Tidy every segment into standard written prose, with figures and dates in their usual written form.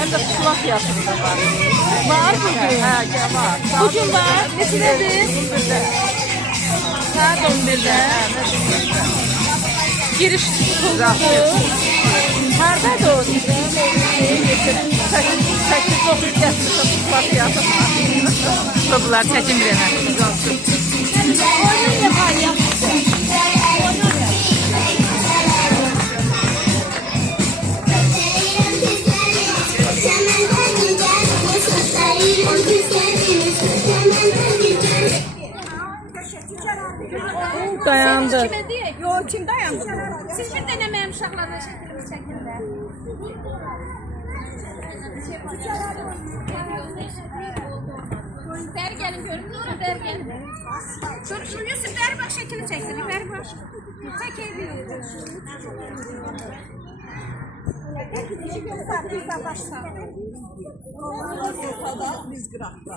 Hem de pusula fiyatı da var. Var bugün. Var. Bugün var. Neçədir? Saat 11'də. Giriş tutuldu. Hardadır o sizin? 8-9 yaşında pusula fiyatı var. Tutuldular, çəkin bir dənə. Oyun yapar yapmışsın. Dayandı. Yok kim dayandı? Siz bir denemeyen uşaklarla şekilde. Ver gelin görün. Ver gelin. Şu Yusuf ver bak şekilini çeksin. Ver bak. Çek evi. Biz başla. Ortada biz qıraqda.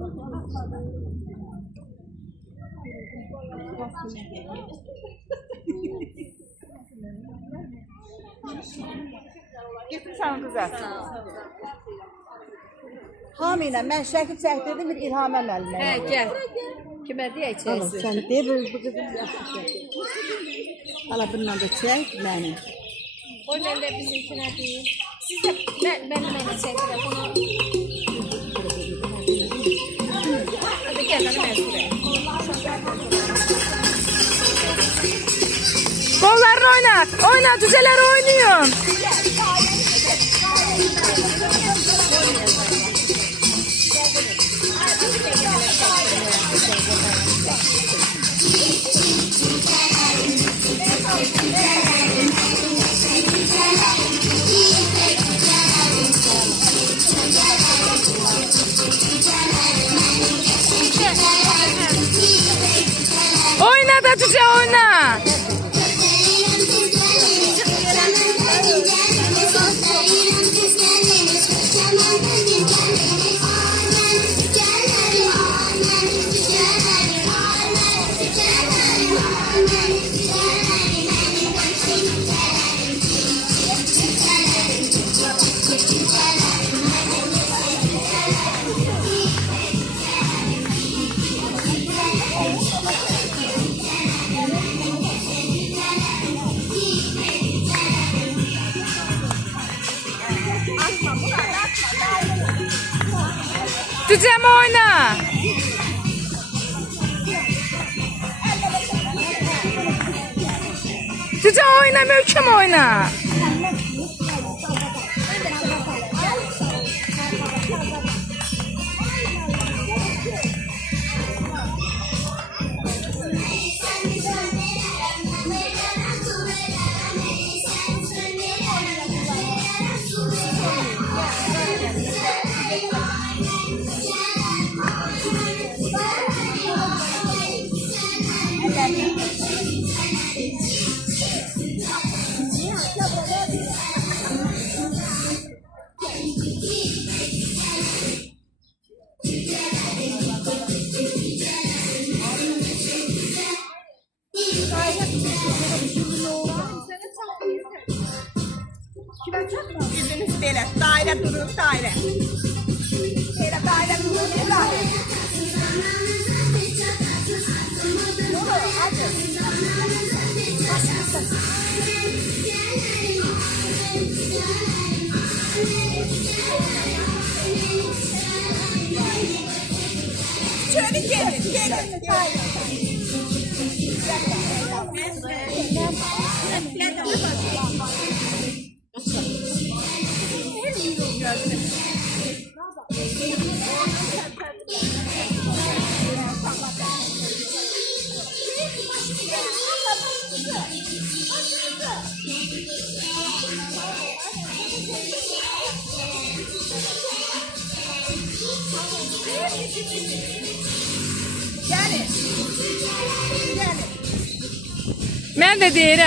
Ortada. Getirsən qızar. Hamıyla mən şəkil çəkdirdim bir İlhamə müəllimə. Hə, gəl. Kimə deyək çəksin? Sən deyir bu qızım yaxşı çəkir. Hala bununla da çək məni. Oy ben de bizimkine değil. Siz de benimle çekin bunu. Hadi gel ben şuraya. Kollarını oynat. Oynat, cüceler oynuyor. Oyna da cüce oyna. Cücem oyna. Cüce oyna, möhkəm oyna. Yüzünüz belə, dairə durur, dairə. Belə dairə durur, dairə. Olur, hadi. Şöyle gelin, gelin. Mən də deyirəm.